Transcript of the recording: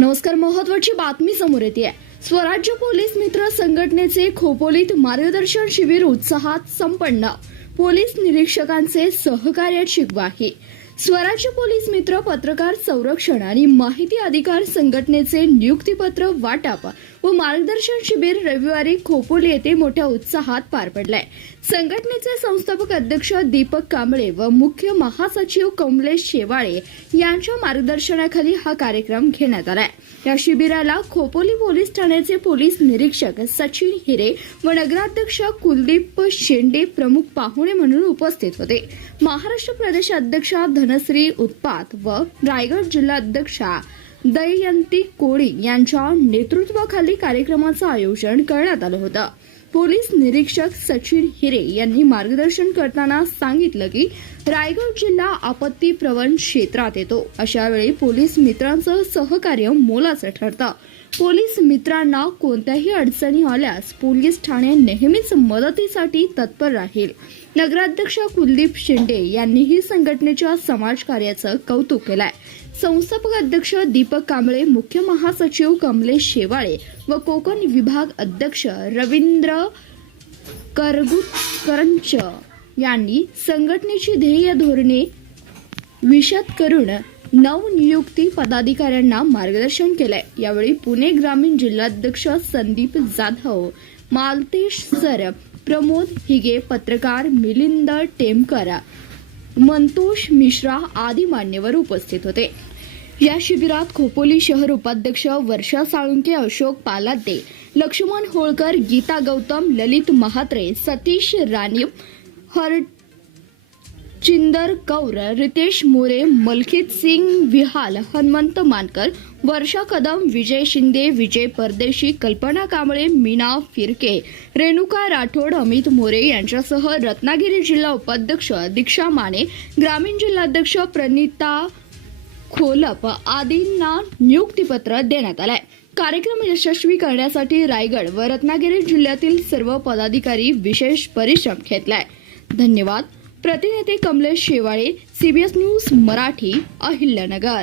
नमस्कार. महत्त्वाची बातमी समोर येते. स्वराज्य पोलीस मित्र संघटनेचे खोपोलीत मार्गदर्शन शिबिर उत्साहात संपन्न. पोलीस निरीक्षकांचे सहकार्याची ग्वाही. स्वराज्य पोलीस मित्र पत्रकार संरक्षण आणि माहिती अधिकार संघटनेचे नियुक्तीपत्र वाटप व मार्गदर्शन शिबिर रविवारी खोपोली येथे मोठ्या उत्साहात पार पडले. संघटनेचे संस्थापक अध्यक्ष दीपक कांबळे व मुख्य महासचिव कमलेश शेवाळे यांच्या मार्गदर्शनाखाली हा कार्यक्रम घेण्यात आला. या शिबिराला खोपोली पोलीस ठाण्याचे पोलीस निरीक्षक सचिन हिरे व नगराध्यक्ष कुलदीप शेंडे प्रमुख पाहुणे म्हणून उपस्थित होते. महाराष्ट्र प्रदेश अध्यक्षा धनश्री उत्पात व रायगड जिल्हाध्यक्षा दयंती कोळी यांच्या नेतृत्वाखाली कार्यक्रमाचं आयोजन करण्यात आलं होतं. पोलीस निरीक्षक सचिन हिरे यांनी मार्गदर्शन करताना सांगितलं की रायगड जिल्हा आपत्ती प्रवण क्षेत्रात येतो. अशा वेळी पोलीस मित्रांचं सहकार्य मोलाचं ठरतं. पोलीस मित्रांना कोणत्याही अडचणी आल्यास पोलीस ठाणे नेहमीच मदतीसाठी तत्पर राहील. नगराध्यक्ष कुलदीप शेंडे यांनीही संघटनेच्या समाजकार्याचं कौतुक केलंय. संस्थापक अध्यक्ष दीपक कांबळे, मुख्य महासचिव कमलेश शेवाळे व कोकण विभाग अध्यक्ष रवींद्र करंच यांनी संघटनेची ध्येय धोरणे विशद करून नवनियुक्ती पदाधिकाऱ्यांना मार्गदर्शन केलंय. यावेळी पुणे ग्रामीण जिल्हाध्यक्ष संदीप जाधव, मालतेश सर, प्रमोद हिगे, पत्रकार मिलिंद टेमकर, मंतोष मिश्रा आदी मान्यवर उपस्थित होते. या शिबिरात खोपोली शहर उपाध्यक्ष वर्षा साळुंके, अशोक पालाते, लक्ष्मण होळकर, गीता गौतम, ललित महात्रे, सतीश राणी, हरचिंदर कौर, रितेश मोरे, मलखित सिंग विहाल, हनुमंत मानकर, वर्षा कदम, विजय शिंदे, विजय परदेशी, कल्पना कांबळे, मीना फिरके, रेणुका राठोड, अमित मोरे यांच्यासह रत्नागिरी जिल्हा उपाध्यक्ष दीक्षा माने, ग्रामीण जिल्हाध्यक्ष प्रणिता खोलप आदींना नियुक्तीपत्र देण्यात आलंय. कार्यक्रम यशस्वी करण्यासाठी रायगड व रत्नागिरी जिल्ह्यातील सर्व पदाधिकारी विशेष परिश्रम घेतलाय. धन्यवाद. प्रतिनिधी कमलेश शेवाळे, CBS न्यूज मराठी, अहिल्यानगर.